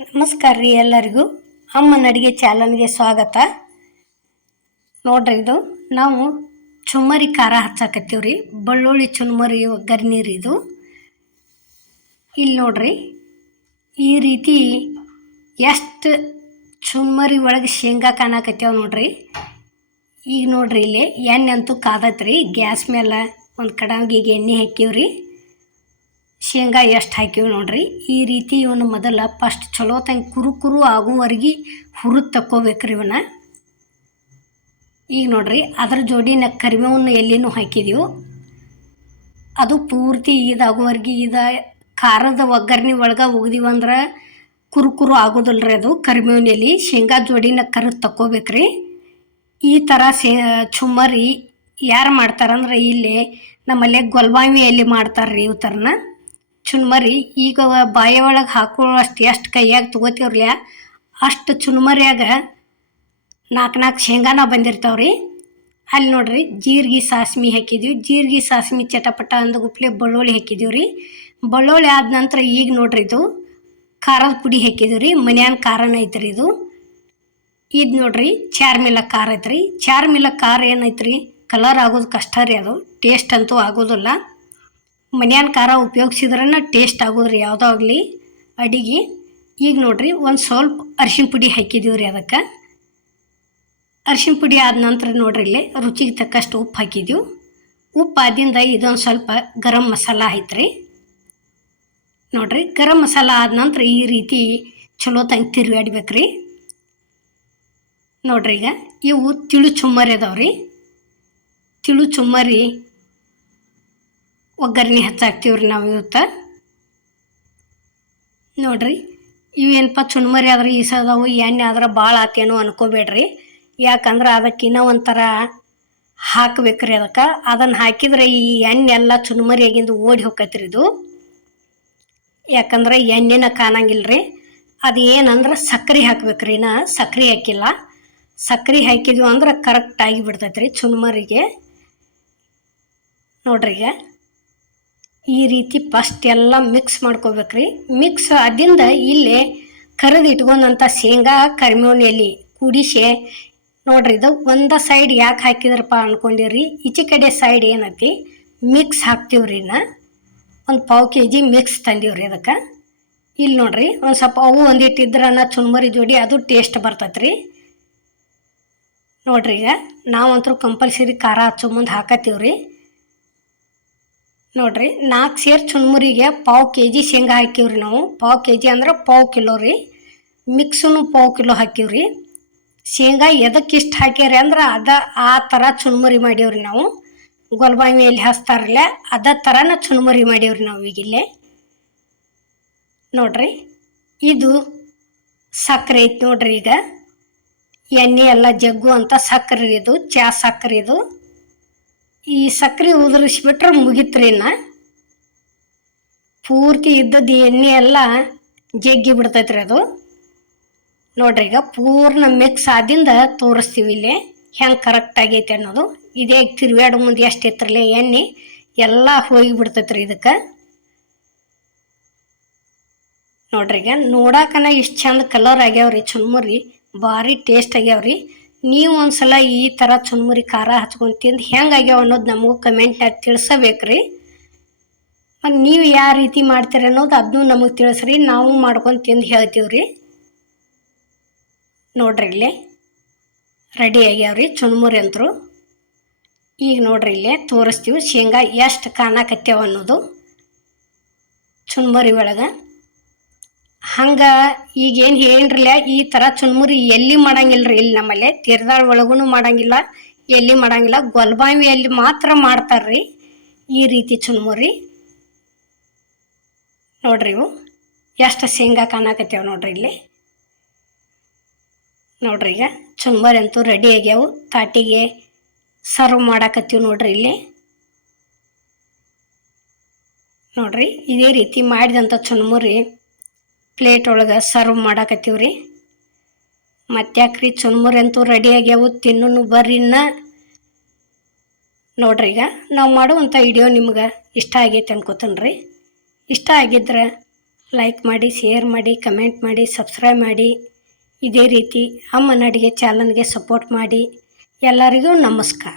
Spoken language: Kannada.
ನಮಸ್ಕಾರ ರೀ ಎಲ್ಲರಿಗೂ. ಅಮ್ಮನ ಅಡುಗೆ ಚಾನಲ್ಗೆ ಸ್ವಾಗತ. ನೋಡ್ರಿ ಇದು, ನಾವು ಚುಮ್ಮರಿ ಖಾರ ಹಚ್ಚಾಕತ್ತೀವಿ ರೀ ಬೆಳ್ಳುಳ್ಳಿ ಚುಮ್ಮರಿ ಒಗ್ಗರ್ನಿ ರೀ ಇದು. ಇಲ್ಲಿ ನೋಡ್ರಿ, ಈ ರೀತಿ ಎಷ್ಟು ಚುಮ್ಮರಿ ಒಳಗೆ ಶೇಂಗಾ ಕಾಣಕತ್ತೇವೆ ನೋಡ್ರಿ. ಈಗ ನೋಡ್ರಿ ಇಲ್ಲಿ, ಎಣ್ಣೆ ಅಂತೂ ಕಾದತ್ರಿ. ಗ್ಯಾಸ್ ಮೇಲೆ ಒಂದು ಕಡಾವಿಗೆ ಎಣ್ಣೆ ಹಾಕೀವ್ರಿ ಶೇಂಗಾ ಎಷ್ಟು ಹಾಕಿವಿ ನೋಡ್ರಿ? ಈ ರೀತಿ ಇವನ್ನ ಮೊದಲ ಫಸ್ಟ್ ಚಲೋ ತಂಗ ಕುರು ಕುರು ಆಗುವವರೆಗೆ ಹುರಿದು ತಕ್ಕೋಬೇಕ್ರಿ ಇವನ್ನ ಈಗ ನೋಡ್ರಿ, ಅದ್ರ ಜೋಡಿನ ಕರಿಮೆವನ್ನು ಎಲ್ಲಿನೂ ಹಾಕಿದೀವಿ. ಅದು ಪೂರ್ತಿ ಇದಾಗುವವರೆಗೆ ಇದ ಖಾರದ ಒಗ್ಗರಣೆ ಒಳಗೆ ಒಗ್ದೀವಿ ಅಂದ್ರೆ ಕುರು ಕುರು ಆಗೋದಿಲ್ಲ ರೀ ಅದು ಕರಿಬೇವಿನ ಎಲೆ. ಶೇಂಗಾ ಜೋಡಿನ ಕರು ತಕ್ಕೋಬೇಕ್ರಿ. ಈ ಥರ ಸೇ ಚುಮ್ಮರಿ ಯಾರು ಮಾಡ್ತಾರಂದ್ರೆ ಇಲ್ಲಿ ನಮ್ಮಲ್ಲಿ ಗೊಲ್ಬಾವಿ ಎಲ್ಲಿ ಮಾಡ್ತಾರ್ರಿ ರೀ ಥರನ ಚುನ್ಮರಿ ಈಗ ಬಾಯಿ ಒಳಗೆ ಹಾಕೊಳ್ಳೋಷ್ಟು ಎಷ್ಟು ಕೈಯಾಗ ತೊಗೋತೀವ್ರಲ್ಲ ಅಷ್ಟು ಚುನ್ಮರಿಯಾಗ ನಾಲ್ಕು ನಾಲ್ಕು ಶೇಂಗಾನ ಬಂದಿರ್ತಾವ್ರಿ. ಅಲ್ಲಿ ನೋಡ್ರಿ ಜೀರಿಗೆ ಸಾಸ್ಮಿ ಹಾಕಿದ್ವಿ. ಜೀರಿಗೆ ಸಾಸ್ಮಿ ಚಟಪಟ ಅಂದ ಗುಪ್ಲೆ ಬೆಳ್ಳುಳ್ಳಿ ಹಾಕಿದೀವಿ ರೀ ಬೆಳ್ಳುಳ್ಳಿ ಆದ ನಂತರ ಈಗ ನೋಡ್ರಿ ಇದು ಖಾರದ ಪುಡಿ ಹಾಕಿದೀವಿ ರೀ ಮನ್ಯಾನ ಖಾರನ ಐತ್ರಿ ಇದು. ಇದು ನೋಡ್ರಿ ಚಾರ್ ಮಿಲ ಖಾರ ಐತ್ರಿ. ಚಾರ್ ಮಿಲ ಖಾರ ಏನೈತ್ರಿ? ಕಲರ್ ಆಗೋದು ಕಷ್ಟ ರೀ ಅದು. ಟೇಸ್ಟ್ ಅಂತೂ ಆಗೋದಿಲ್ಲ. ಮನ್ಯಾನ ಖಾರ ಉಪಯೋಗಿಸಿದ್ರನ ಟೇಸ್ಟ್ ಆಗೋದ್ರಿ, ಯಾವುದೋ ಆಗಲಿ. ಅಡಿಗೆ, ಈಗ ನೋಡ್ರಿ, ಒಂದು ಸ್ವಲ್ಪ ಅರ್ಶಿನ ಪುಡಿ ಹಾಕಿದೀವಿ ರೀ ಅದಕ್ಕೆ. ಅರ್ಶಿನ ಪುಡಿ ಆದ ನಂತರ ನೋಡ್ರಿ ಇಲ್ಲಿ, ರುಚಿಗೆ ತಕ್ಕಷ್ಟು ಉಪ್ಪು ಹಾಕಿದ್ದೀವಿ ಉಪ್ಪು ಆದಿಂದ ಇದೊಂದು ಸ್ವಲ್ಪ ಗರಂ ಮಸಾಲ ಐತ್ರಿ. ನೋಡ್ರಿ, ಗರಂ ಮಸಾಲ ಆದ ನಂತರ ಈ ರೀತಿ ಚಲೋ ತಂಗೆ ತಿರುಗಾಡ್ಬೇಕ್ರಿ. ನೋಡ್ರಿ ಈಗ, ಇವು ತಿಳು ಚುಮ್ಮರಿ ಅದಾವ್ರಿ. ತಿಳು ಚುಮ್ಮರಿ ಒಗ್ಗರಣೆ ಹಚ್ಚಾಕ್ತೀವ್ರಿ ನಾವು ಇವತ್ತು ನೋಡ್ರಿ ಇವೇನಪ್ಪ ಚುಣ್ಮರಿ ಆದ್ರೆ ಈಸದವು, ಎಣ್ಣೆ ಆದ್ರೆ ಭಾಳ ಆತೇನೋ ಅನ್ಕೋಬೇಡ್ರಿ. ಯಾಕಂದ್ರೆ ಅದಕ್ಕೆ ಇನ್ನೂ ಒಂಥರ ಹಾಕ್ಬೇಕ್ರಿ ಅದಕ್ಕೆ. ಅದನ್ನು ಹಾಕಿದ್ರೆ ಈ ಎಣ್ಣೆ ಎಲ್ಲ ಚುನ್ಮರಿ ಆಗಿಂದು ಓಡಿ ಹೋಗತ್ರಿ ಇದು. ಯಾಕಂದ್ರೆ ಎಣ್ಣೆನ ಕಾಣಂಗಿಲ್ಲ ರೀ ಅದು ಏನಂದ್ರೆ ಸಕ್ಕರೆ ಹಾಕ್ಬೇಕ್ರಿ ನಾ ಸಕ್ಕರೆ ಹಾಕಿಲ್ಲ. ಸಕ್ಕರೆ ಹಾಕಿದ್ವಿ ಅಂದ್ರೆ ಕರೆಕ್ಟಾಗಿ ಬಿಡ್ತೈತೆ ರೀ ಚುನ್ಮರಿಗೆ ನೋಡ್ರಿ ಈಗ. ಈ ರೀತಿ ಫಸ್ಟ್ ಎಲ್ಲ ಮಿಕ್ಸ್ ಮಾಡ್ಕೋಬೇಕ್ರಿ. ಮಿಕ್ಸ್ ಅದಿಂದ ಇಲ್ಲಿ ಕರೆದು ಇಟ್ಕೊಂಡಂಥ ಶೇಂಗಾ ಕರಿಮೇವಿನ ಎಲೆ ಕುಡಿಸೆ, ನೋಡ್ರಿ ಇದು ಒಂದು ಸೈಡ್ ಯಾಕೆ ಹಾಕಿದ್ರಪ್ಪ ಅನ್ಕೊಂಡಿರಿ. ಈಚೆ ಕಡೆ ಸೈಡ್ ಏನೈತಿ? ಮಿಕ್ಸ್ ಹಾಕ್ತೀವ್ರಿ ನಾ ಒಂದು ಪಾವು ಕೆ ಜಿ ಮಿಕ್ಸ್ ತಂದೀವ್ರಿ ಅದಕ್ಕೆ ಇಲ್ಲಿ ನೋಡ್ರಿ, ಒಂದು ಸ್ವಲ್ಪ ಅವು ಒಂದಿಟ್ಟಿದ್ರನ್ನ ಚುನ್ಮರಿ ಜೋಡಿ ಅದು ಟೇಸ್ಟ್ ಬರ್ತೈತ್ರಿ. ನೋಡ್ರಿ ಈಗ ನಾವಂತರೂ ಕಂಪಲ್ಸರಿ ಖಾರ ಹಚ್ಚೋ ಮುಂದೆ ಹಾಕತ್ತೀವ್ರಿ ನೋಡ್ರಿ, ನಾಲ್ಕು ಸೇರು ಚುನ್ಮುರಿಗೆ ಪಾವು ಕೆ ಜಿ ಶೇಂಗಾ ಹಾಕಿವ್ರಿ ನಾವು. ಪಾವು ಕೆ ಜಿ ಅಂದ್ರೆ ಪಾವು ಕಿಲೋ ರೀ. ಮಿಕ್ಸೂ ಪಾವು ಕಿಲೋ ಹಾಕಿವ್ರಿ ಶೇಂಗಾ ಎದಕ್ಕೆ ಇಷ್ಟು ಹಾಕ್ಯಾರಿ ಅಂದ್ರೆ ಅದ, ಆ ಥರ ಚುನ್ಮುರಿ ಮಾಡೀವ್ರಿ ನಾವು. ಗೊಲ್ಬಾಯಿ ಮೇಲೆ ಹಚ್ತಾರಲ್ಲ, ಅದ ಥರನ ಚುನ್ಮುರಿ ಮಾಡೀವ್ರಿ ನಾವು ಈಗಿಲ್ಲೇ ನೋಡ್ರಿ, ಇದು ಸಕ್ಕರೆ ಐತಿ ನೋಡ್ರಿ ಈಗ. ಎಣ್ಣೆ ಎಲ್ಲ ಜಗ್ಗು ಅಂತ ಸಕ್ಕರೆ ಇದು, ಚಾ ಸಕ್ಕರೆ ಇದು. ಈ ಸಕ್ಕರೆ ಉದುರಿಸ್ಬಿಟ್ರೆ ಮುಗಿತ್ರಿ ಇನ್ನ. ಪೂರ್ತಿ ಇದ್ದದ್ದು ಎಣ್ಣೆ ಎಲ್ಲ ಜಗ್ಗಿ ಬಿಡ್ತೈತ್ರಿ ಅದು. ನೋಡ್ರಿ ಈಗ ಪೂರ್ಣ ಮಿಕ್ಸ್ ಆದಿಂದ ತೋರಿಸ್ತೀವಿ ಇಲ್ಲಿ. ಹೆಂಗೆ ಕರೆಕ್ಟ್ ಆಗೈತೆ ಅನ್ನೋದು. ಇದೇ ತಿರುವಾಡೋ ಮುಂದೆ ಎಷ್ಟು ಇತ್ತರಲ್ಲ ಎಣ್ಣೆ, ಎಲ್ಲ ಹೋಗಿ ಬಿಡ್ತೈತ್ರಿ ಇದಕ್ಕೆ. ನೋಡ್ರಿ ಈಗ ನೋಡಾಕನ ಇಷ್ಟು ಚಂದ ಕಲರ್ ಆಗ್ಯಾವ್ರಿ ಚುನ್ಮುರಿ ಭಾರಿ ಟೇಸ್ಟ್ ಆಗ್ಯಾವ್ರಿ. ನೀವು ಒಂದ್ಸಲ ಈ ಥರ ಚುನ್ಮುರಿ ಖಾರ ಹಚ್ಕೊಂಡು ತಿಂದು ಹೆಂಗೆ ಆಗ್ಯಾವ ಅನ್ನೋದು ನಮಗೂ ಕಮೆಂಟ್ನಾಗ ತಿಳಿಸಬೇಕ್ರಿ. ಮತ್ತು ನೀವು ಯಾವ ರೀತಿ ಮಾಡ್ತೀರಿ ಅನ್ನೋದು ಅದನ್ನೂ ನಮಗೆ ತಿಳಿಸ್ರಿ, ನಾವು ಮಾಡ್ಕೊಂಡು ತಿಂದು ಹೇಳ್ತೀವ್ರಿ. ನೋಡ್ರಿ ಇಲ್ಲಿ ರೆಡಿ ಆಗ್ಯಾವ್ರಿ ಚುನ್ಮುರಿ ಅಂತರು. ಈಗ ನೋಡ್ರಿ ಇಲ್ಲಿ, ತೋರಿಸ್ತೀವಿ ಶೇಂಗಾ ಎಷ್ಟು ಕಾಣಕತ್ತೇವ ಅನ್ನೋದು. ಚುನ್ಮುರಿ ಒಳಗೆ. ಹಂಗೆ ಈಗೇನು ಹೇಳ್ರಲ್ಲ, ಈ ಥರ ಚುನ್ಮುರಿ ಎಲ್ಲಿ ಮಾಡಂಗಿಲ್ಲ ರೀ ಇಲ್ಲಿ ನಮ್ಮಲ್ಲಿ ತೀರ್ದಾಳ ಒಳಗೂ ಮಾಡಂಗಿಲ್ಲ, ಎಲ್ಲಿ ಮಾಡಂಗಿಲ್ಲ. ಗೊಲ್ಬಾವಿಯಲ್ಲಿ ಮಾತ್ರ ಮಾಡ್ತಾರ್ರಿ ಈ ರೀತಿ ಚುನ್ಮುರಿ. ನೋಡ್ರಿ ಇವು, ಎಷ್ಟು ಶೇಂಗಾ ಕಾಣಕತ್ಯಾವ ನೋಡ್ರಿ ಇಲ್ಲಿ. ನೋಡ್ರಿ ಈಗ ಚುನ್ಮರಿ ಅಂತೂ ರೆಡಿ ಆಗ್ಯಾವು, ತಾಟಿಗೆ ಸರ್ವ್ ಮಾಡಾಕತ್ತೀವಿ ನೋಡ್ರಿ ಇಲ್ಲಿ. ನೋಡ್ರಿ, ಇದೇ ರೀತಿ ಮಾಡಿದಂಥ ಚುನ್ಮುರಿ. ಪ್ಲೇಟ್ ಒಳಗೆ ಸರ್ವ್ ಮಾಡಾಕತ್ತೀವಿ ರೀ ಮತ್ತ್ಯಾಕ್ರಿ ಅಂತೂ ರೆಡಿ ಆಗ್ಯಾವು ತಿನ್ನು ಬರ್ರಿನ್ನ ನೋಡ್ರಿ ಈಗ, ನಾವು ಮಾಡುವಂಥ ವಿಡಿಯೋ ನಿಮ್ಗೆ ಇಷ್ಟ ಆಗೈತೆ ಅನ್ಕೋತೀನಿ ರೀ ಇಷ್ಟ ಆಗಿದ್ರೆ ಲೈಕ್ ಮಾಡಿ ಶೇರ್ ಮಾಡಿ ಕಮೆಂಟ್ ಮಾಡಿ ಸಬ್ಸ್ಕ್ರೈಬ್ ಮಾಡಿ. ಇದೇ ರೀತಿ ಅಮ್ಮನ ಅಡುಗೆ ಚಾನಲ್ಗೆ ಸಪೋರ್ಟ್ ಮಾಡಿ. ಎಲ್ಲರಿಗೂ ನಮಸ್ಕಾರ.